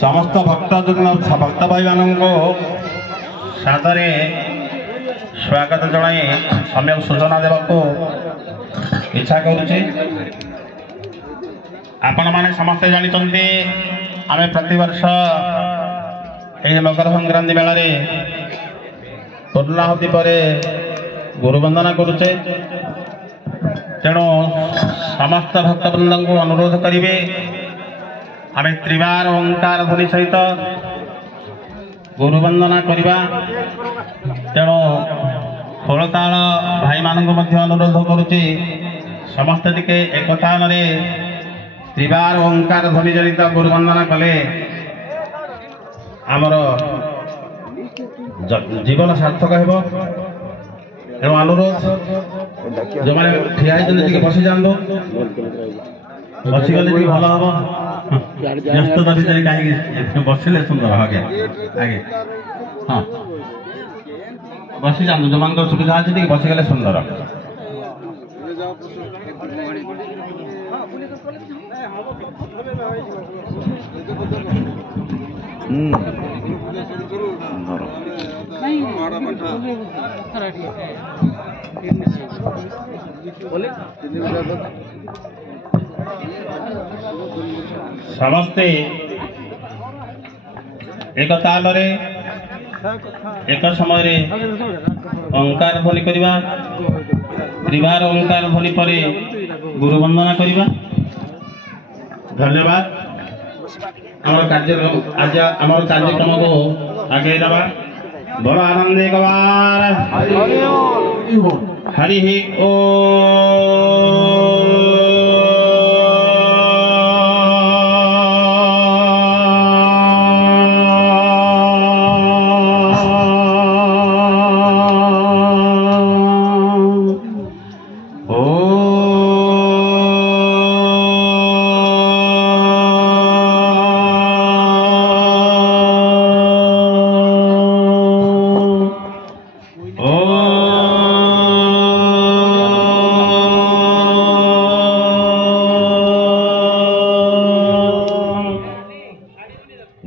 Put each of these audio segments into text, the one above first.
समस्त भक्त भाई मान को सादरे स्वागत जनाई समय सूचना देवाक इच्छा करुचे। आपण माने समस्ते जानी आम प्रति वर्ष ये मकर संक्रांति मेला रे पूर्णाहुति पर गुरुवंदना करुचे। तेणु समस्त भक्तवृंद को अनुरोध करेंगे आम त्रिवार ओंकार ध्वनि सहित गुरुवंदना करवा। तेणु खोलताल भाई मान अनुरोध करुच्ची समस्ते टिके एकतान त्रिवार ओंकार ध्वनि जनित गुरुवंदना कले आमर जीवन सार्थक हो। तेणु अनुरोध जो मैंने ठिया बसी जातु बसीगले भल हम व्यस्तता भितर कहीं बसिले सुंदर आगे आगे हाँ बसी जातु जो मान सुविधा अच्छे बसीगले सुंदर। समस्ते एक ताल एक समय ओंकार ध्वनि करवा। त्रिवार ओंकार ध्वनि पर गुरुवंदना करवा। धन्यवाद। आमर कार्यक्रम को आगे दबा बड़ा आनंद एक बार हरि ओ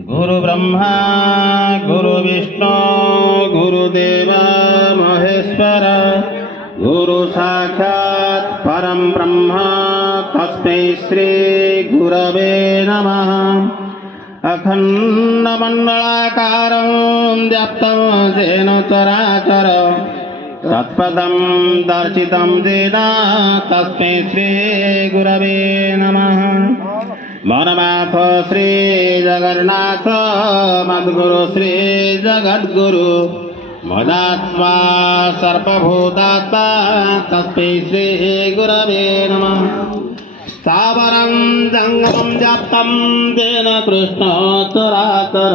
गुरु ब्रह्मा गुरु विष्णु गुरुदेव महेश्वर गुरु साक्षात् परम ब्रह्म तस्मै श्री गुरवे नमः। अखंड मंडलाकारं व्याप्तं येन चराचर तत्पदं दर्शितं येन तस्मै श्री गुरवे नमः। मनमाथ श्री जगन्नाथ मद्गुरु श्री जगद्गुरु मदात्मा सर्वभूतात्मा तस्मै श्री गुरवे नमः। स्थावरं जंगमं व्याप्तं येन कृष्ण चराचर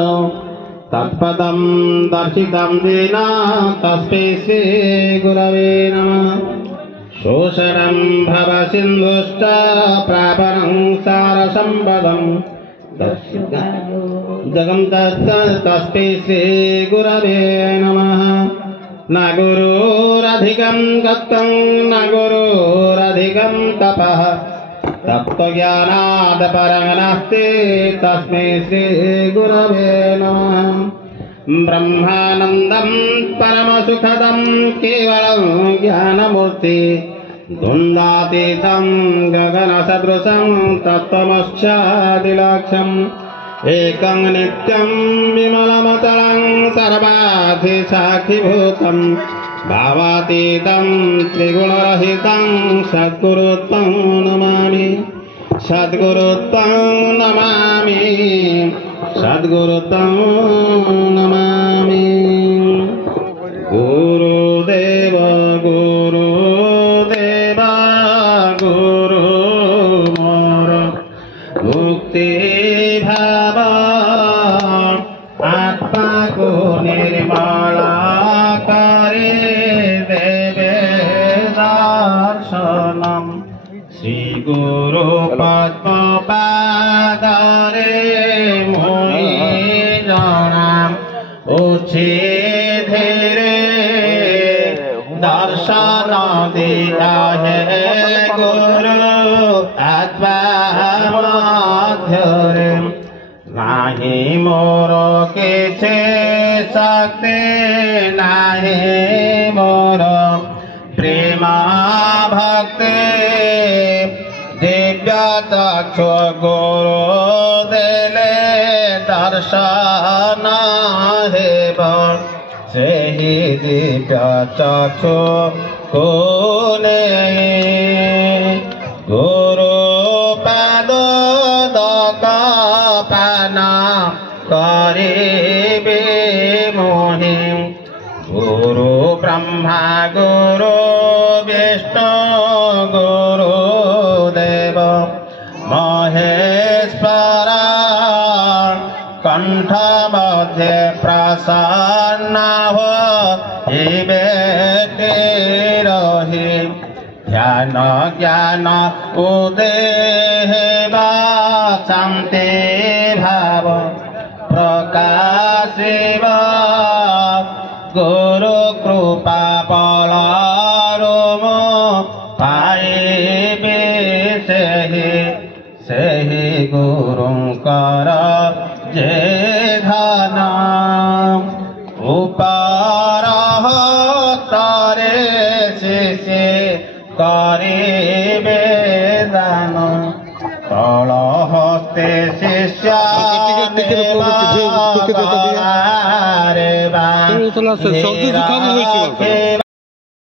तत्पदं दर्शितं येन तस्मै श्री गुरवे नमः। शोषणं भवसिन्धुश्च प्रापणं सारसम्पदं जगं तस्मै श्री गुरवे नमः। न गुरुरधिकं गतं न गुरुरधिकं तपः तत्त्वज्ञानाद् परं नास्ति तस्मै श्री गुरवे नमः। ब्रह्मानन्दं परमसुखदं केवलं ज्ञानमूर्ति द्वन्द्वातीतं गगनसदृशं तत्त्वमक्षादिलक्ष्यम् एकं नित्यं विमलमचलं सर्वाधिसाक्षिभूतं भावातीतं त्रिगुणरहितं सद्गुरुत्वं नमामि सद्गुरुत्वं नमामि सद्गुरुत्वं नमामि। गुरुदेव गुरुदेव गुरु मोर मुक्ति भाव आत्मा को निर्मला करे देवे दर्शनम श्री गुरु पद्म पादरे मुनि जनाम नाही मोर किछि शक्ति नाही मोर प्रेम भक्ति दिव्य चक्षु गुरु देले दर्शन हेब सेहि दिव्य चक्षु कोने गुरु पाद दकपाना करिबे मोहि गुरु ब्रह्मा गुरु विष्णु गुरु देव महेश्वर कंठ मध्ये प्रसन्न हो रही ध्यान ज्ञान उदय शांति भाव प्रकाशिव गुरु कृपा बल रोम पाइबे सेहि गुरुंकर जे धन उपर तरे शिष्य करिबे दान तल हस्ते शिष्य